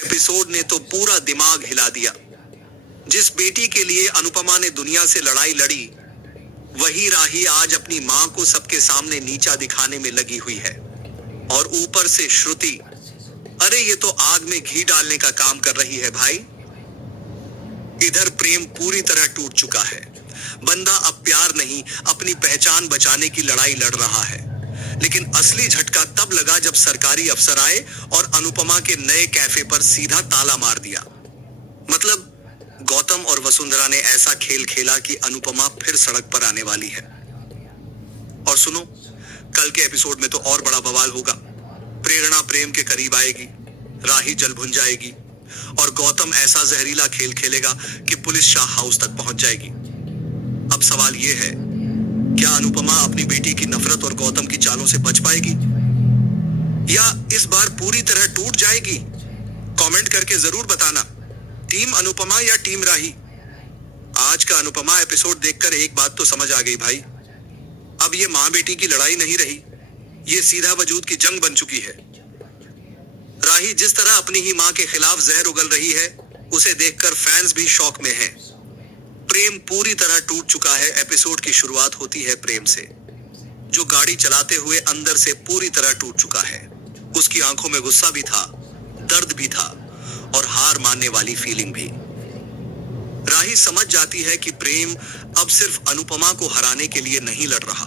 Episode ने तो पूरा दिमाग हिला दिया। जिस बेटी के लिए अनुपमा ने दुनिया से लड़ाई लड़ी, वही राही आज अपनी मां को सबके सामने नीचा दिखाने में लगी हुई है। और ऊपर से श्रुति, अरे ये तो आग में घी डालने का काम कर रही है भाई। इधर प्रेम पूरी तरह टूट चुका है। बंदा अब प्यार नहीं, अपनी पहचान बचाने की लड़ाई लड़ रहा है। लेकिन असली झटका तब लगा जब सरकारी अफसर आए और अनुपमा के नए कैफे पर सीधा ताला मार दिया। मतलब गौतम और वसुंधरा ने ऐसा खेल खेला कि अनुपमा फिर सड़क पर आने वाली है। और सुनो, कल के एपिसोड में तो और बड़ा बवाल होगा। प्रेरणा प्रेम के करीब आएगी, राही जल भुन जाएगी और गौतम ऐसा जहरीला खेल खेलेगा कि पुलिस शाह हाउस तक पहुंच जाएगी। अब सवाल यह है, क्या अनुपमा अपनी बेटी की नफरत और गौतम की चालों से बच पाएगी या इस बार पूरी तरह टूट जाएगी? कमेंट करके जरूर बताना, टीम अनुपमा या टीम राही। आज का अनुपमा एपिसोड देखकर एक बात तो समझ आ गई भाई, अब ये मां बेटी की लड़ाई नहीं रही, ये सीधा वजूद की जंग बन चुकी है। राही जिस तरह अपनी ही मां के खिलाफ जहर उगल रही है, उसे देखकर फैंस भी शौक में हैं। प्रेम पूरी तरह टूट चुका है। एपिसोड की शुरुआत होती है प्रेम से, जो गाड़ी चलाते हुए अंदर से पूरी तरह टूट चुका है। उसकी आंखों में गुस्सा भी था, दर्द भी था और हार मानने वाली फीलिंग भी। राही समझ जाती है कि प्रेम अब सिर्फ अनुपमा को हराने के लिए नहीं लड़ रहा,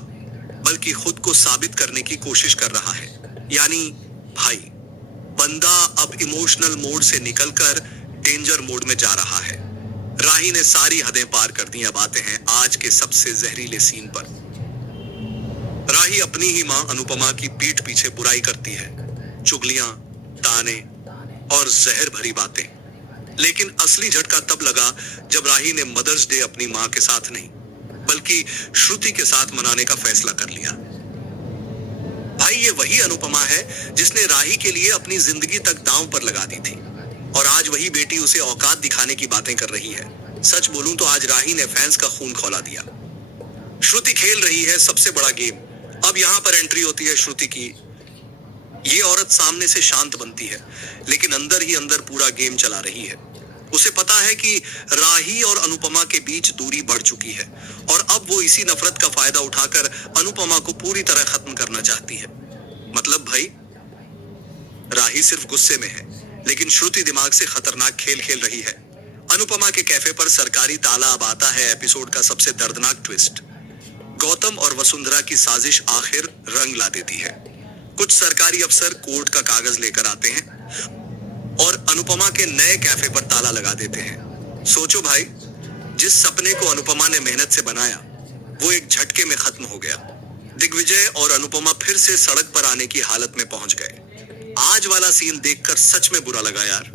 बल्कि खुद को साबित करने की कोशिश कर रहा है। यानी भाई, बंदा अब इमोशनल मोड से निकलकर डेंजर मोड में जा रहा है। राही ने सारी हदें पार कर दी। अब आते हैं आज के सबसे जहरीले सीन पर। राही अपनी ही मां अनुपमा की पीठ पीछे बुराई करती है, चुगलियां, ताने और जहर भरी बातें। लेकिन असली झटका तब लगा जब राही ने मदर्स डे अपनी मां के साथ नहीं, बल्कि श्रुति के साथ मनाने का फैसला कर लिया। भाई, ये वही अनुपमा है जिसने राही के लिए अपनी जिंदगी तक दांव पर लगा दी थी और आज वही बेटी उसे औकात दिखाने की बातें कर रही है। सच बोलूं तो आज राही ने फैंस का खून खौला दिया। श्रुति खेल रही है सबसे बड़ा गेम। अब यहां पर एंट्री होती है श्रुति की। ये औरत सामने से शांत बनती है, लेकिन अंदर ही अंदर पूरा गेम चला रही है। उसे पता है कि राही और अनुपमा के बीच दूरी बढ़ चुकी है और अब वो इसी नफरत का फायदा उठाकर अनुपमा को पूरी तरह खत्म करना चाहती है। मतलब भाई, राही सिर्फ गुस्से में है, लेकिन श्रुति दिमाग से खतरनाक खेल खेल रही है। अनुपमा के कैफे पर सरकारी ताला। अब आता है एपिसोड का सबसे दर्दनाक ट्विस्ट। गौतम और वसुंधरा की साजिश आखिर रंग ला देती है। कुछ सरकारी अफसर कोर्ट का कागज लेकर आते हैं और अनुपमा के नए कैफे पर ताला लगा देते हैं। सोचो भाई, जिस सपने को अनुपमा ने मेहनत से बनाया, वो एक झटके में खत्म हो गया। दिग्विजय और अनुपमा फिर से सड़क पर आने की हालत में पहुंच गए। आज वाला सीन देखकर सच में बुरा लगा यार।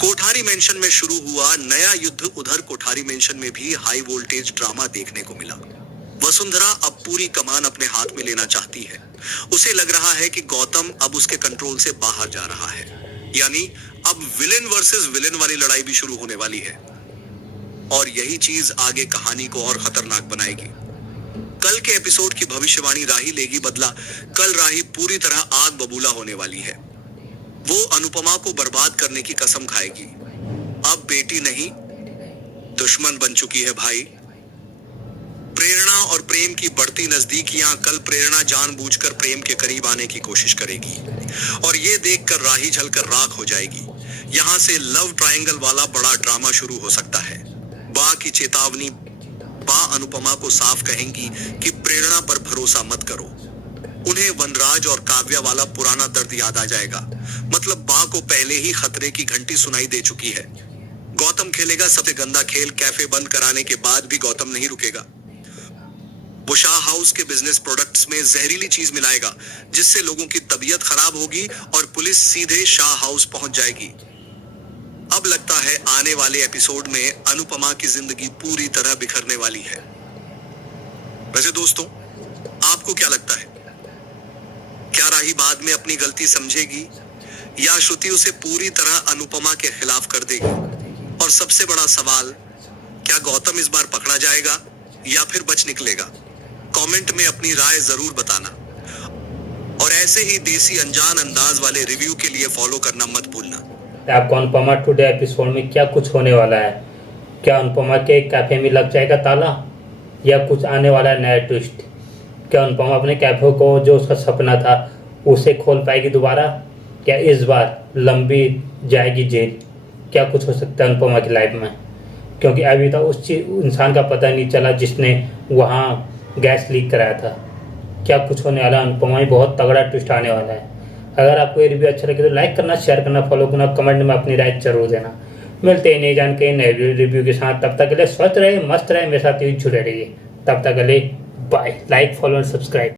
कोठारी मेंशन में शुरू हुआ नया युद्ध उधर कोठारी मेंशन में भी हाई वोल्टेज ड्रामा देखने को मिला। वसुंधरा अब पूरी कमान अपने हाथ में लेना चाहती है। उसे लग रहा है कि गौतम अब उसके कंट्रोल से बाहर जा रहा है। यानी अब विलेन वर्सेस विलेन वाली लड़ाई भी शुरू होने वाली है और यही चीज आगे कहानी को और खतरनाक बनाएगी। कल के एपिसोड की भविष्यवाणी राही लेगी बदला। कल राही पूरी तरह आग बबूला होने वाली है। वो अनुपमा को बर्बाद करने की कसम खाएगी। अब बेटी नहीं, दुश्मन बन चुकी है भाई। प्रेरणा और प्रेम की बढ़ती नजदीकियां। कल प्रेरणा जानबूझकर प्रेम के करीब आने की कोशिश करेगी और ये देखकर राही जलकर राख हो जाएगी। यहां से लव ट्रायंगल वाला बड़ा ड्रामा शुरू हो सकता है। बा की चेतावनी। बा अनुपमा को साफ कहेंगी कि प्रेरणा पर भरोसा मत करो। उन्हें वनराज और काव्या वाला पुराना दर्द याद आ जाएगा। मतलब बा को पहले ही खतरे की घंटी सुनाई दे चुकी है। गौतम खेलेगा सबसे गंदा खेल। कैफे बंद कराने के बाद भी गौतम नहीं रुकेगा। वो शाह हाउस के बिजनेस प्रोडक्ट्स में जहरीली चीज मिलाएगा, जिससे लोगों की तबीयत खराब होगी और पुलिस सीधे शाह हाउस पहुंच जाएगी। अब लगता है आने वाले एपिसोड में अनुपमा की जिंदगी पूरी तरह बिखरने वाली है। वैसे दोस्तों, आपको क्या लगता है? क्या राही बाद में अपनी गलती समझेगी या श्रुति उसे पूरी तरह अनुपमा के खिलाफ कर देगी? और सबसे बड़ा सवाल, क्या गौतम इस बार पकड़ा जाएगा या फिर बच निकलेगा? कमेंट में अपनी राय जरूर बताना और ऐसे ही देसी अनजान अंदाज वाले रिव्यू के लिए फॉलो करना मत भूलना। आपको अनुपमा टुडे एपिसोड में क्या कुछ होने वाला है। क्या अनुपमा के कैफे में लग जाएगा ताला या कुछ आने वाला है नया ट्विस्ट। क्या अनुपमा अपने कैफे को जो उसका सपना था उसे खोल पाएगी दोबारा, क्या इस बार लंबी जाएगी जेल। क्या कुछ हो सकता है अनुपमा की लाइफ में, क्योंकि अभी तक उस इंसान का पता नहीं चला जिसने वहाँ गैस लीक कराया था। क्या कुछ होने वाला अनुपमा में, बहुत तगड़ा ट्विस्ट आने वाला है। अगर आपको ये रिव्यू अच्छा लगे तो लाइक करना, शेयर करना, फॉलो करना, कमेंट में अपनी राय जरूर देना। मिलते हैं नई जानकारी नए रिव्यू के साथ। तब तक के लिए स्वस्थ रहे, मस्त रहे, मेरे साथ जुड़े रहिए। तब तक के लिए बाय। लाइक, फॉलो और सब्सक्राइब।